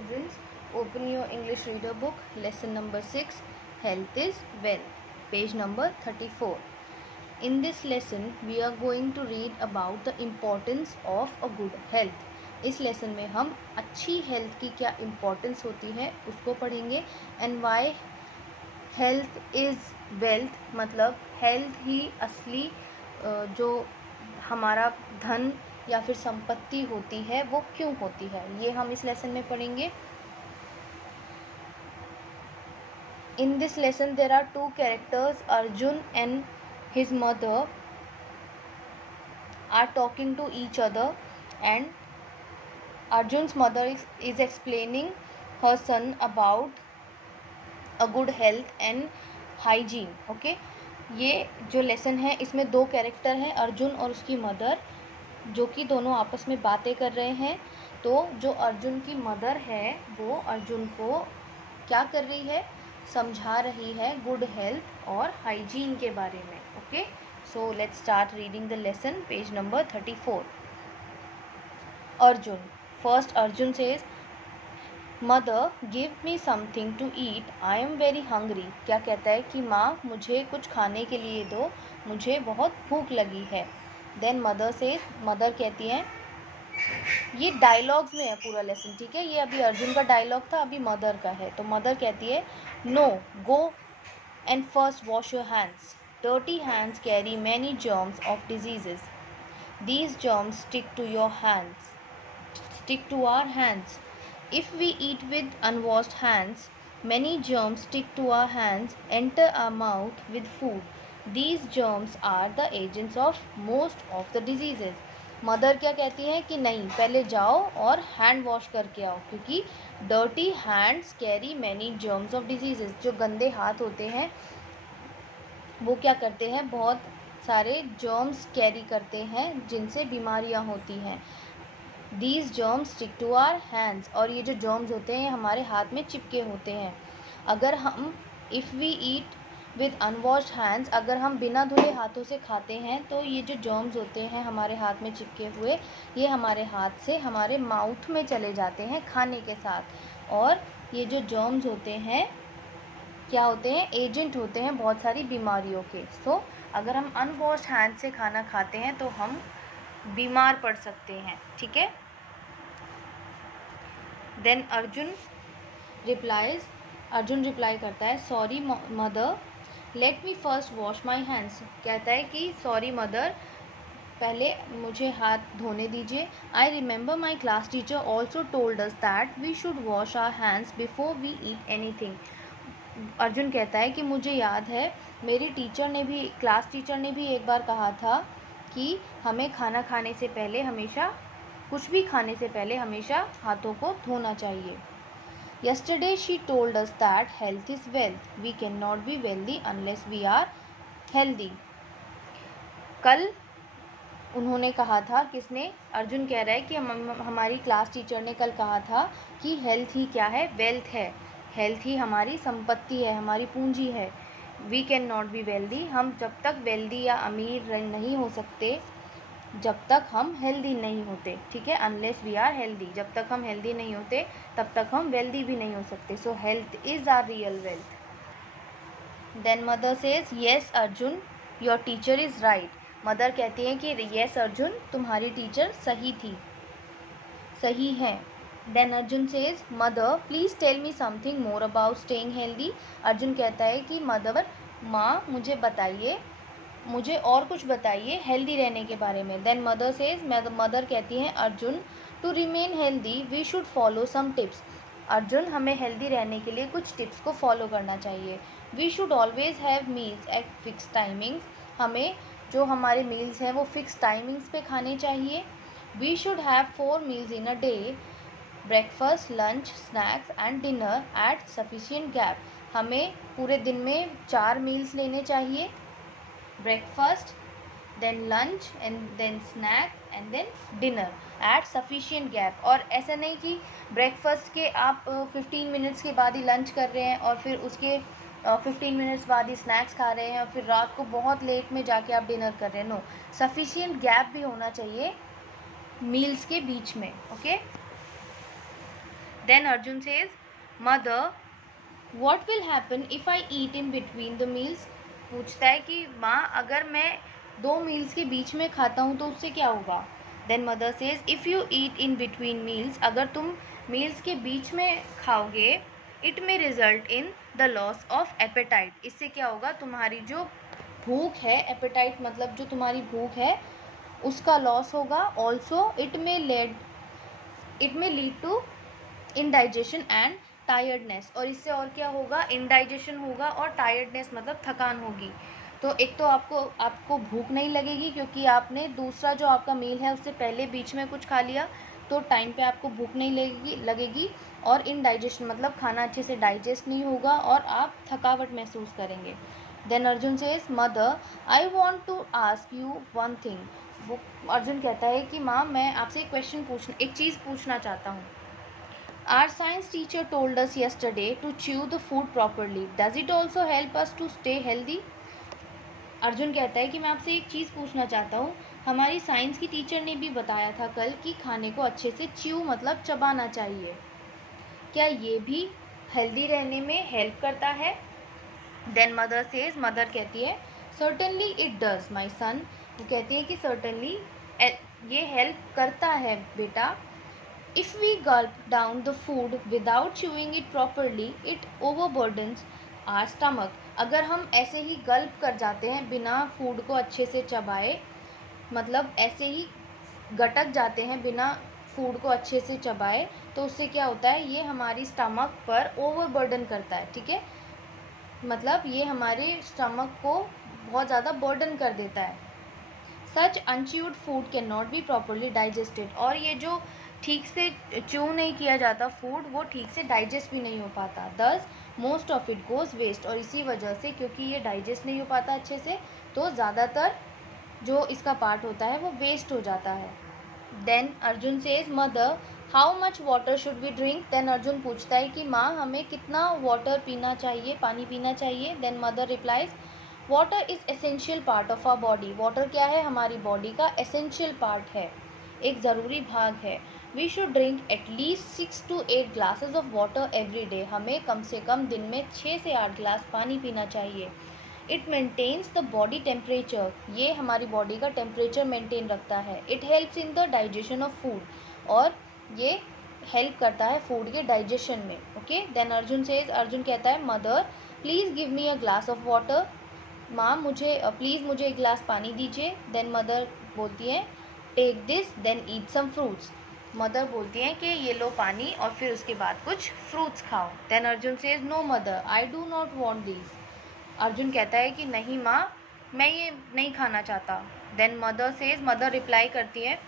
students, open your English reader book, lesson number 6, Health is Wealth, page number 34. In this lesson, we are going to read about the importance of a good health. इस lesson में हम अच्छी health की क्या importance होती है उसको पढ़ेंगे. And why health is wealth, मतलब हेल्थ ही असली जो हमारा धन या फिर संपत्ति होती है वो क्यों होती है, ये हम इस लेसन में पढ़ेंगे. In this lesson there are two characters. Arjun and his mother are talking to each other, and Arjun's mother is explaining her son about a good health and hygiene. Okay, ये जो लेसन है इसमें दो character हैं, अर्जुन और उसकी mother, जो कि दोनों आपस में बातें कर रहे हैं. तो जो अर्जुन की मदर है वो अर्जुन को क्या कर रही है, समझा रही है गुड हेल्थ और हाइजीन के बारे में. Okay, so let's start reading the lesson, page number 34. Arjun, first Arjun says, mother give me something to eat, I am very hungry. क्या कहता है कि माँ मुझे कुछ खाने के लिए दो, मुझे बहुत भूख लगी है. देन मदर सेज, मदर कहती हैं, ये डायलॉग्स में है पूरा लेसन, ठीक है, ये अभी अर्जुन का डायलॉग था, अभी मदर का है. तो मदर कहती है, no, go and first wash your hands. Dirty hands carry many germs of diseases. These germs stick to your hands, stick to our hands. If we eat with unwashed hands, many germs stick to our hands, enter our mouth with food. These germs are the agents of most of the diseases. Mother क्या कहती हैं कि नहीं, पहले जाओ और hand wash करके आओ, क्योंकि dirty hands carry many germs of diseases. जो गंदे हाथ होते हैं वो क्या करते हैं, बहुत सारे जर्म्स कैरी करते हैं जिनसे बीमारियां होती हैं. These germs stick to our hands, और ये जो जर्म्स होते हैं हमारे हाथ में चिपके होते हैं. अगर हम if we eat with unwashed hands, अगर हम बिना धुले हाथों से खाते हैं तो ये जो जर्म्स होते हैं हमारे हाथ में चिपके हुए, ये हमारे हाथ से हमारे माउथ में चले जाते हैं खाने के साथ. और ये जो जर्म्स होते हैं क्या होते हैं, एजेंट होते हैं बहुत सारी बीमारियों के. सो अगर हम अनवॉश्ड हैंड से खाना खाते हैं तो हम बीमार पड़ सकते हैं, ठीक है. देन अर्जुन रिप्लाई करता है, sorry mother, let me first wash my hands. कहता है कि सॉरी मदर, पहले मुझे हाथ धोने दीजिए. I remember my class teacher also told us that we should wash our hands before we eat anything. Arjun कहता है कि मुझे याद है मेरी क्लास टीचर ने भी एक बार कहा था कि हमें खाना खाने से पहले हमेशा, कुछ भी खाने से पहले हमेशा हाथों को धोना चाहिए. Yesterday she told us that health is wealth. We cannot be wealthy unless we are healthy. कल उन्होंने कहा था, किसने, अर्जुन कह रहा है कि हमारी क्लास टीचर ने कल कहा था कि हेल्थ ही क्या है, वेल्थ है. हेल्थ ही हमारी संपत्ति है, हमारी पूंजी है. We can not be wealthy, हम जब तक वेल्दी या अमीर नहीं हो सकते जब तक हम हेल्दी नहीं होते, ठीक है. अनलेस वी आर हेल्दी, जब तक हम हेल्दी नहीं होते तब तक हम वेल्दी भी नहीं हो सकते. So health is our real wealth. Then mother says, yes Arjun, your teacher is right. Mother कहती हैं कि येस अर्जुन, तुम्हारी टीचर सही है. Then Arjun says, mother please tell me something more about staying healthy. Arjun कहता है कि मदर, माँ मुझे बताइए, मुझे और कुछ बताइए हेल्दी रहने के बारे में. देन मदर सेज, मदर कहती हैं, Arjun to remain healthy we should follow some tips. Arjun, हमें हेल्दी रहने के लिए कुछ टिप्स को फॉलो करना चाहिए. We should always have meals at fix timings. हमें जो हमारे मील्स हैं वो फिक्स टाइमिंग्स पे खाने चाहिए. We should have 4 meals in a day, breakfast, lunch, snacks and dinner at sufficient gap. हमें पूरे दिन में 4 मील्स लेने चाहिए, breakfast, then lunch and then snack and then dinner at sufficient gap. और ऐसा नहीं कि ब्रेकफास्ट के आप 15 मिनट्स के बाद ही लंच कर रहे हैं और फिर उसके 15 मिनट्स बाद ही स्नैक्स खा रहे हैं और फिर रात को बहुत लेट में जाके आप डिनर कर रहे हैं. नो, सफिशिएंट गैप भी होना चाहिए मील्स के बीच में. Okay, then Arjun says mother what will happen if I eat in between the meals. पूछता है कि माँ अगर मैं 2 मील्स के बीच में खाता हूँ तो उससे क्या होगा। Then mother says if you eat in between meals, अगर तुम मील्स के बीच में खाओगे, it may result in the loss of appetite, इससे क्या होगा, तुम्हारी जो भूख है, एपेटाइट मतलब जो तुम्हारी भूख है उसका लॉस होगा। Also it may lead to indigestion and tiredness, और इससे और क्या होगा, इनडाइजेशन होगा और टायर्डनेस मतलब थकान होगी। तो एक तो आपको भूख नहीं लगेगी क्योंकि आपने दूसरा जो आपका मील है उससे पहले बीच में कुछ खा लिया, तो टाइम पे आपको भूख नहीं लगेगी और इनडाइजेशन मतलब खाना अच्छे से डाइजेस्ट नहीं होगा और आप थकावट महसूस करेंगे। Then Arjun says mother I want to ask you one thing. वो अर्जुन कहता है कि माँ मैं आपसे एक चीज़ पूछना चाहता हूँ। Our science teacher told us yesterday to chew the food properly. Does it also help us to stay healthy? Arjun कहता है कि मैं आपसे एक चीज़ पूछना चाहता हूँ। हमारी साइंस की टीचर ने भी बताया था कल कि खाने को अच्छे से च्यू मतलब चबाना चाहिए। क्या ये भी हेल्दी रहने में हेल्प करता है? देन मदर सेज, मदर कहती है सर्टनली इट डज माई सन। वो कहती है कि सर्टनली ये हेल्प करता है बेटा। If we gulp down the food without chewing it properly, it overburdens our stomach. अगर हम ऐसे ही गल्प कर जाते हैं बिना फूड को अच्छे से चबाए, मतलब ऐसे ही गटक जाते हैं बिना फूड को अच्छे से चबाए, तो उससे क्या होता है, ये हमारी स्टमक पर ओवरबर्डन करता है। ठीक है, मतलब ये हमारे स्टमक को बहुत ज़्यादा बर्डन कर देता है। Such unchewed food can not be properly digested, और ये जो ठीक से च्यू नहीं किया जाता फूड, वो ठीक से डाइजेस्ट भी नहीं हो पाता। Thus most of it goes waste, और इसी वजह से क्योंकि ये डाइजेस्ट नहीं हो पाता अच्छे से, तो ज़्यादातर जो इसका पार्ट होता है वो वेस्ट हो जाता है। Then Arjun says mother how much water should we drink. Then Arjun पूछता है कि माँ हमें कितना वाटर पीना चाहिए, पानी पीना चाहिए। Then mother replies water is essential part of our body. Water क्या है, हमारी बॉडी का एसेंशियल पार्ट है, एक ज़रूरी भाग है। We should drink at least 6 to 8 glasses of water every day. हमें कम से कम दिन में 6 से 8 ग्लास पानी पीना चाहिए। It maintains the body temperature, ये हमारी बॉडी का टेम्परेचर मेंटेन रखता है। It helps in the digestion of food, और ये हेल्प करता है फूड के डाइजेशन में। Okay, then Arjun says, Arjun कहता है mother please give me a glass of water. माँ प्लीज़ मुझे एक गिलास पानी दीजिए। देन मदर बोलती है take this then eat some fruits. Mother बोलती हैं कि ये लो पानी और फिर उसके बाद कुछ फ्रूट्स खाओ। Then Arjun says no mother I do not want this. Arjun कहता है कि नहीं माँ, मैं ये नहीं खाना चाहता। Then mother says, mother reply करती है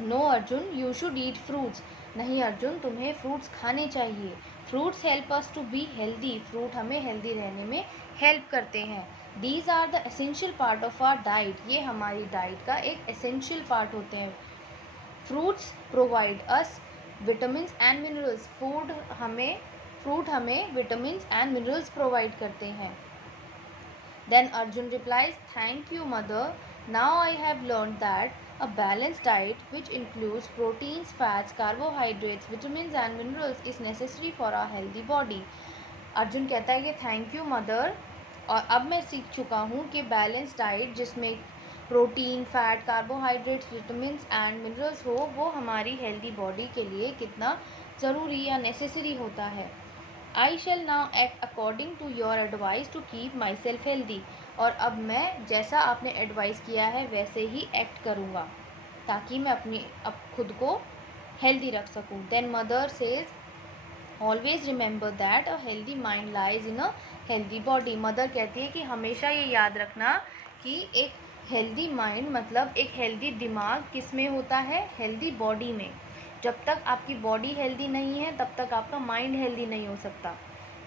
no Arjun you should eat fruits. नहीं अर्जुन, तुम्हें फ्रूट्स खाने चाहिए। Fruits help us to be healthy, fruit हमें हेल्दी रहने में हेल्प करते हैं। These are the essential part of our diet, ये हमारी डाइट का एक एसेंशियल पार्ट होते हैं। Fruits provide us vitamin and minerals, fruit हमें विटामिन एंड मिनरल्स प्रोवाइड करते हैं। Then Arjun replies thank you mother, now I have learn that a balanced diet which includes proteins, fats, carbohydrates, vitamins and minerals is necessary for our healthy body. Arjun कहता है कि thank you mother, और अब मैं सीख चुका हूँ कि बैलेंस डाइट जिसमें protein, fat, carbohydrates, vitamins and minerals हो, वो हमारी हेल्दी बॉडी के लिए कितना ज़रूरी या नेसेसरी होता है। I shall now act according to your advice to keep myself healthy, और अब मैं जैसा आपने एडवाइस किया है वैसे ही एक्ट करूँगा ताकि मैं अब खुद को हेल्दी रख सकूँ। Then mother says always remember that a healthy mind lies in a healthy body. Mother कहती है कि हमेशा ये याद रखना कि एक हेल्दी माइंड मतलब एक हेल्दी दिमाग किस में होता है, हेल्दी बॉडी में। जब तक आपकी बॉडी हेल्दी नहीं है तब तक आपका माइंड हेल्दी नहीं हो सकता,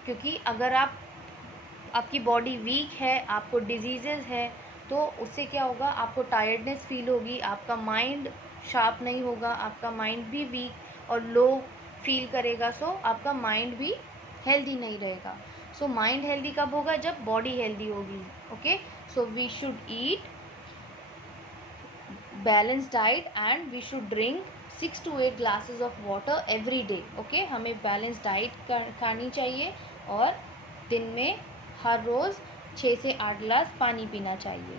क्योंकि अगर आपकी बॉडी वीक है, आपको डिजीज़ेज़ है, तो उससे क्या होगा, आपको टायर्डनेस फील होगी, आपका माइंड शार्प नहीं होगा, आपका माइंड भी वीक और लो फील करेगा। सो आपका माइंड भी हेल्दी नहीं रहेगा। सो माइंड हेल्दी कब होगा, जब बॉडी हेल्दी होगी। Okay, so we should eat balance diet and we should drink 6 to 8 glasses of water every day. Okay, हमें बैलेंस डाइट खानी चाहिए और दिन में हर रोज़ 6 से 8 ग्लास पानी पीना चाहिए।